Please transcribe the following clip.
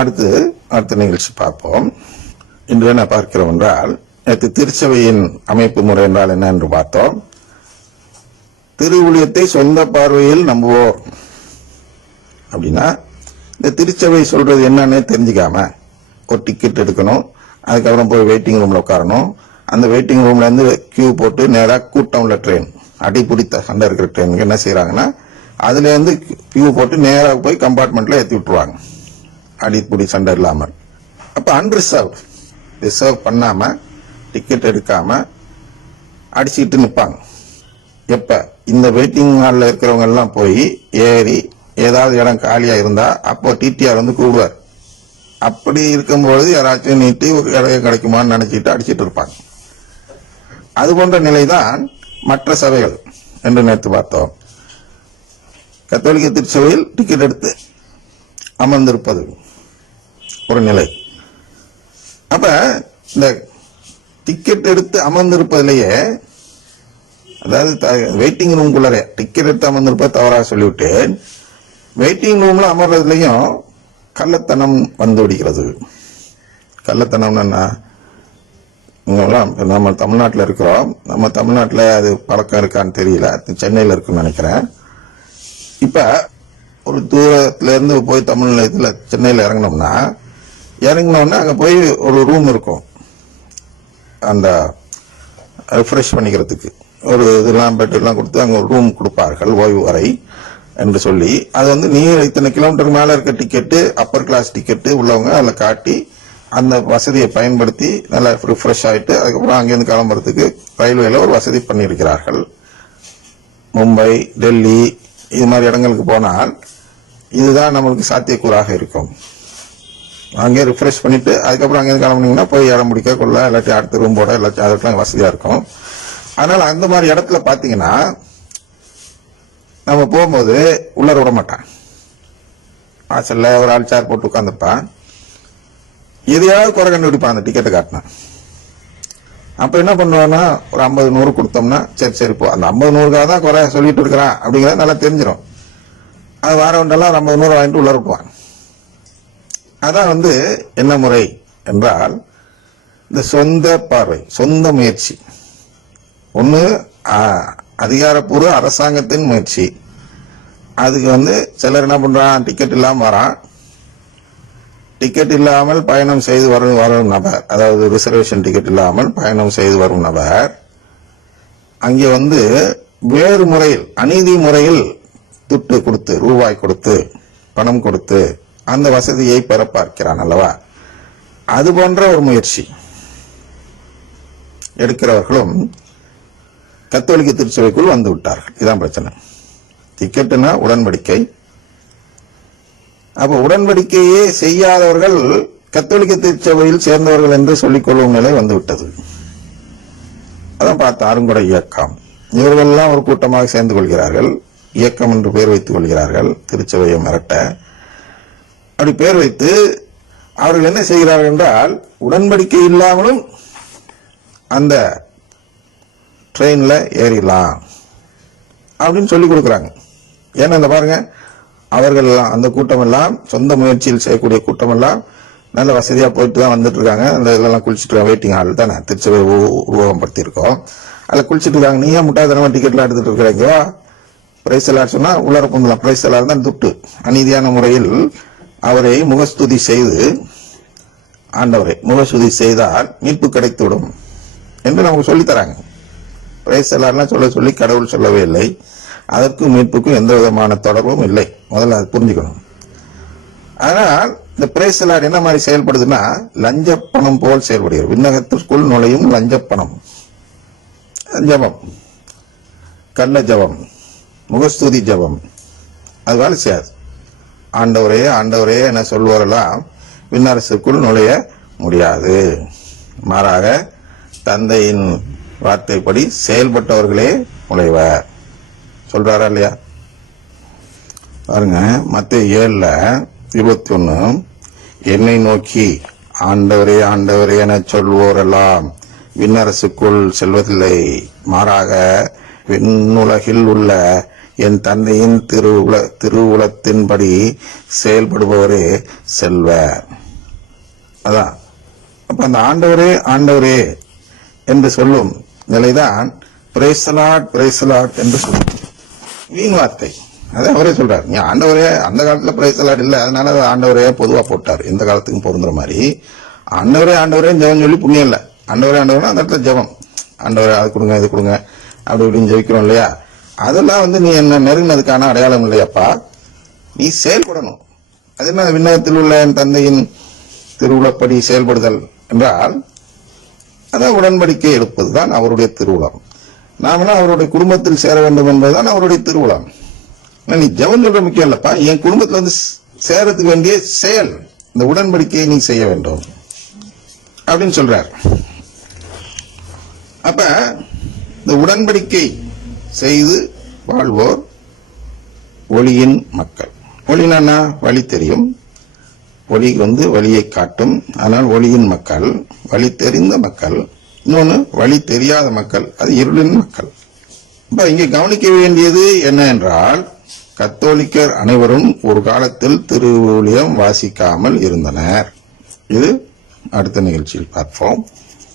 அடுத்து அடுத்த நிகழ்ச்சி பார்ப்போம். இன்று என்ன பார்க்கிறோம் என்றால் நேற்று திருச்சபையின் அமைப்பு முறை என்றால் என்ன என்று பார்த்தோம். திருவுளியத்தை சொந்த பார்வையில் நம்புவோர். அப்படின்னா இந்த திருச்சபை சொல்றது என்னன்னே தெரிஞ்சுக்காம ஒரு டிக்கெட் எடுக்கணும் அதுக்கப்புறம் போய் வெயிட்டிங் ரூம்ல உட்காரணும். அந்த வெயிட்டிங் ரூம்ல இருந்து கியூ போட்டு நேராக கூட்டம்ல ட்ரெயின் அடிபிடித்த சண்டை இருக்கிற ட்ரெயினுக்கு என்ன செய்யறாங்கன்னா அதுல இருந்து கியூ போட்டு நேராக போய் கம்பார்ட்மெண்ட்ல ஏற்றி விட்டுருவாங்க. அடிப்புடி சண்டை இல்லாமல் அப்ப அன்ரிசர்வ் ரிசர்வ் பண்ணாம டிக்கெட் எடுக்காம அடிச்சுக்கிட்டு நிப்பாங்க. எப்ப? இந்த வெயிட்டிங் ஹாலில் இருக்கிறவங்க எல்லாம் போய் ஏறி ஏதாவது இடம் காலியா இருந்தா அப்போ டிடிஆர் வந்து கூடுவார். அப்படி இருக்கும்பொழுது யாராச்சும் நீட்டி ஒரு இடம் கிடைக்குமான்னு நினைச்சிட்டு அடிச்சிட்டு இருப்பாங்க. அது போன்ற நிலைதான் மற்ற சபைகள் என்று நேற்று பார்த்தோம். கத்தோலிக்க திருச்சபையில் டிக்கெட் எடுத்து அமர்ந்திருப்பது. ஒரு நிலை. அப்ப இந்த டிக்கெட் எடுத்து அமர்ந்திருப்பதிலேயே அதாவது வெயிட்டிங் ரூம்குள்ளாரே டிக்கெட் எடுத்து அமர்ந்திருப்ப தவறாக சொல்லிவிட்டேன். வெயிட்டிங் ரூம்ல அமர்றதுலையும் கள்ளத்தனம் வந்து விடுகிறது. கள்ளத்தனம்னு என்ன? இங்கெல்லாம் நம்ம தமிழ்நாட்டில் இருக்கிறோம். நம்ம தமிழ்நாட்டில் அது பழக்கம் இருக்கான்னு தெரியல. சென்னையில் இருக்குன்னு நினைக்கிறேன். இப்போ ஒரு தூரத்துலேருந்து போய் தமிழ் இதில் சென்னையில் இறங்கினோம்னா இறங்கினோடனே அங்கே போய் ஒரு ரூம் இருக்கும். அந்த ரிஃப்ரெஷ் பண்ணிக்கிறதுக்கு. ஒரு இதெல்லாம் பெட்டெல்லாம் கொடுத்து அங்கே ஒரு ரூம் கொடுப்பார்கள் ஓய்வு வரை என்று சொல்லி. அது வந்து நீர் இத்தனை கிலோமீட்டர் மேலே இருக்க டிக்கெட்டு அப்பர் கிளாஸ் டிக்கெட்டு உள்ளவங்க அதில் காட்டி அந்த வசதியை பயன்படுத்தி நல்லா ரிஃப்ரெஷ் ஆகிட்டு அதுக்கப்புறம் அங்கேருந்து கிளம்புறதுக்கு ரயில்வேல ஒரு வசதி பண்ணியிருக்கிறார்கள். மும்பை டெல்லி இது மாதிரி இடங்களுக்கு போனால் இதுதான் நம்மளுக்கு சாத்தியக்கூறாக இருக்கும். அங்கே ரிஃப்ரெஷ் பண்ணிட்டு அதுக்கப்புறம் அங்கேருந்து கிளம்புனீங்கன்னா போய் இடம் முடிக்க கொள்ள இல்லாட்டி அடுத்த ரூம் போட இல்லாட்டி அதெல்லாம் வசதியாக இருக்கும். அதனால் அந்த மாதிரி இடத்துல பார்த்தீங்கன்னா நம்ம போகும்போது உள்ளர விட மாட்டான். வாசல்ல ஒரு ஆள் சேர் போட்டு உட்காந்துருப்பான் எதையாவது குறை கண்டுபிடிப்பான் அந்த டிக்கெட்டை காட்டினா. அப்போ என்ன பண்ணுவான்னா ஒரு ஐம்பது நூறு கொடுத்தோம்னா சரி சரி போ. அந்த ஐம்பது நூறுக்காக தான் குறை சொல்லிட்டு இருக்கிறான் அப்படிங்கிறத நல்லா தெரிஞ்சிடும் அது வாரவண்டெல்லாம் ஒரு ஐம்பது நூறு வாங்கிட்டு உள்ளே விட்டுவான் அதான் வந்து என்ன முறை என்றால் இந்த சொந்த பார்வை சொந்த முயற்சி. ஒன்று அதிகாரப்பூர்வ அரசாங்கத்தின் முயற்சி. அதுக்கு வந்து சிலர் என்ன பண்ணுறான் டிக்கெட் இல்லாமல் வரான். டிக்கெட் இல்லாமல் பயணம் செய்து வரும் வரும் நபர். அதாவது ரிசர்வேஷன் டிக்கெட் இல்லாமல் பயணம் செய்து வரும் நபர். அங்கே வந்து வேறு முறையில் அநீதி முறையில் துட்டு கொடுத்து ரூபாய் கொடுத்து பணம் கொடுத்து அந்த வசதியை பெற பார்க்கிறான் அல்லவா? அது போன்ற ஒரு முயற்சி எடுக்கிறவர்களும் கத்தோலிக்க திருச்சபைக்குள் வந்து விட்டார்கள். இதான் பிரச்சனை. டிக்கெட்டுனா உடன்படிக்கை. அப்ப உடன்படிக்கையே செய்யாதவர்கள் கத்தோலிக்க திருச்சபையில் சேர்ந்தவர்கள் என்று சொல்லிக்கொள்ளும் நிலை வந்துவிட்டது அதான் பார்த்த அருங்குடை இயக்கம். இவர்கள் எல்லாம் ஒரு கூட்டமாக சேர்ந்து கொள்கிறார்கள். இயக்கம் என்று பெயர் வைத்துக் கொள்கிறார்கள். திருச்சபையை மிரட்ட அப்படி பெயர் வைத்து அவர்கள் என்ன செய்கிறார்கள் என்றால் உடன்படிக்கை இல்லாமலும் அந்த ட்ரெயினில் ஏறிடலாம் அப்படின்னு சொல்லி கொடுக்குறாங்க. ஏன்னா அந்த பாருங்க அவர்கள் எல்லாம் அந்த கூட்டம் எல்லாம் சொந்த முயற்சியில் செய்யக்கூடிய கூட்டம் எல்லாம் நல்ல வசதியாக போயிட்டு தான் வந்துட்டு இருக்காங்க. அந்த இதெல்லாம் குளிச்சுட்டு வெயிட்டிங் ஹால் தானே? திருச்சபை உரு- அதில் இருக்கோம் குளிச்சுட்டு இருக்காங்க. நீ ஏன் முட்டாதனமா டிக்கெட்லாம் எடுத்துகிட்டு இருக்கிறீங்களா பிரைஸ் எல்லாம் சொன்னால் உள்ளார பொங்கலாம். பிரைஸ் எல்லாம் தான் துட்டு. அநீதியான முறையில் அவரை முகஸ்துதி செய்து ஆண்டவரை முகஸ்துதி செய்தால் மீட்பு கிடைத்துவிடும் என்று நமக்கு சொல்லித் தராங்க சொல்ல சொல்லி கடவுள் சொல்லவே இல்லை. அதற்கும் மீட்புக்கும் எந்த விதமான தொடர்பும் இல்லை. முதல்ல அது புரிஞ்சுக்கணும். ஆனால் இந்த பிரேசலார் என்ன மாதிரி செயல்படுதுன்னா லஞ்சப்பணம் போல் செயல்படுகிறது. விண்ணகத்திற்குள் நுழையும் லஞ்சப்பணம் ஜபம் கள்ள ஜபம். முகஸ்துதி ஜபம். அது வேலை செய்யாது. ஆண்டவரே ஆண்டவரே என சொல்வோரெல்லாம் விண்ணரசுக்குள் நுழைய முடியாது. மாறாக தந்தையின் வார்த்தைப்படி செயல்பட்டவர்களே நுழைவர். சொல்றாரா இல்லையா? பாருங்க மத்திய ஏழுல இருபத்தி ஒன்னு என்னை நோக்கி ஆண்டவரே ஆண்டவரே என சொல்வோரெல்லாம் விண்ணரசுக்குள் செல்வதில்லை. மாறாக விண்ணுலகில் உள்ள என் தந்தையின் திருவுல திருவுலத்தின்படி செயல்படுபவரே செல்வ. அதான். அப்ப அந்த ஆண்டவரே ஆண்டவரே என்று சொல்லும் நிலைதான் பிரேசலாட் பிரேசலாட் என்று சொல்லும். வீண் வார்த்தை. அதை அவரே சொல்றார். நீ ஆண்டவரே அந்த காலத்துல பிரேசலாட் இல்லை. அதனால ஆண்டவரே பொதுவா போட்டார். இந்த காலத்துக்கும் பொருந்துற மாதிரி. ஆண்டவரே ஆண்டவரே ஜெபம் சொல்லி புண்ணியம் இல்லை. ஆண்டவரே ஆண்டவரே அந்த இடத்துல ஜெபம். ஆண்டவரே அது கொடுங்க இது கொடுங்க. அப்படி இப்படின்னு ஜெயிக்கிறோம் இல்லையா? அதெல்லாம் வந்து நீ என்ன நெருங்கினதுக்கான அடையாளம் இல்லையாப்பா. நீ செயல்படணும். அது என்ன விண்ணகத்தில் உள்ள என் தந்தையின் திருவிழப்படி செயல்படுதல் என்றால் அதான் உடன்படிக்கை எடுப்பதுதான் அவருடைய திருவுளம். நாமனா அவருடைய குடும்பத்தில் சேர வேண்டும் என்பதுதான் அவருடைய திருவுளம். நீ ஜெபம் சொல்ற முக்கியம் இல்லப்பா. என் குடும்பத்தில் வந்து சேரத்துக்கு வேண்டிய செயல் இந்த உடன்படிக்கையை நீ செய்ய வேண்டும். அப்படின்னு சொல்றார். அப்ப இந்த உடன்படிக்கை செய்து வாழ்வோர் ஒளியின் மக்கள். ஒளினா வழி தெரியும். ஒளி வந்து வழியை காட்டும். ஆனால் ஒளியின் மக்கள் வழி தெரிந்த மக்கள் இன்னொன்று வழி தெரியாத மக்கள் அது இருளின் மக்கள். இப்போ இங்கே கவனிக்க வேண்டியது என்ன என்றால் கத்தோலிக்கர் அனைவரும் ஒரு காலத்தில் திருவூலியம் வாசிக்காமல் இருந்தனர். இது அடுத்த நிகழ்ச்சியில் பார்ப்போம்.